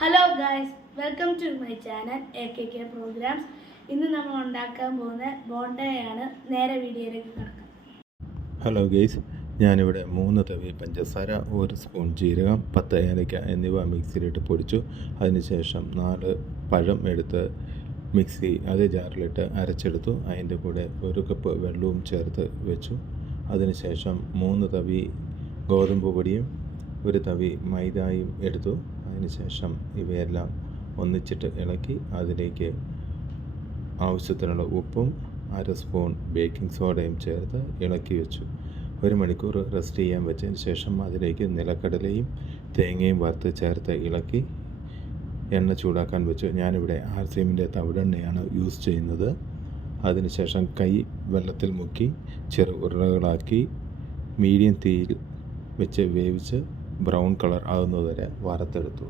Hello guys welcome to my channel A K K programs ഇന്ന് നമ്മൾ ഉണ്ടാക്കാൻ പോകുന്ന ബോണ്ടയാണ് നേരെ വീഡിയോയിലേക്ക് കിടക്കാം. ഹലോ ഗൈസ് ഞാനിവിടെ മൂന്ന് തവി പഞ്ചസാര ഒരു സ്പൂൺ ജീരകം പത്ത് ഏലക്ക എന്നിവ മിക്സിയിലിട്ട് പൊടിച്ചു. അതിനുശേഷം നാല് പഴം എടുത്ത് മിക്സി അതേ ജാറിലിട്ട് അരച്ചെടുത്തു. അതിന്റെ കൂടെ ഒരു കപ്പ് വെള്ളവും ചേർത്ത് വെച്ചു. അതിനുശേഷം മൂന്ന് തവി ഗോതമ്പ് പൊടിയും ഒരു തവി മൈദയും എടുത്തു. അതിനുശേഷം ഇവയെല്ലാം ഒന്നിച്ചിട്ട് ഇളക്കി അതിലേക്ക് ആവശ്യത്തിനുള്ള ഉപ്പും അര സ്പൂൺ ബേക്കിംഗ് സോഡയും ചേർത്ത് ഇളക്കി വെച്ചു. ഒരു മണിക്കൂർ റെസ്റ്റ് ചെയ്യാൻ വെച്ചതിന് ശേഷം അതിലേക്ക് നിലക്കടലയും തേങ്ങയും വറുത്ത് ചേർത്ത് ഇളക്കി എണ്ണ ചൂടാക്കാൻ വെച്ചു. ഞാനിവിടെ ആർ സി എമ്മിന്റെ തവിടെണ്ണയാണ് യൂസ് ചെയ്യുന്നത്. അതിനുശേഷം കൈ വെള്ളത്തിൽ മുക്കി ചെറു ഉരുളകളാക്കി മീഡിയം തീയിൽ വെച്ച് വേവിച്ച് ബ്രൗൺ കളർ ആകുന്നതുവരെ വറുത്തെടുത്തു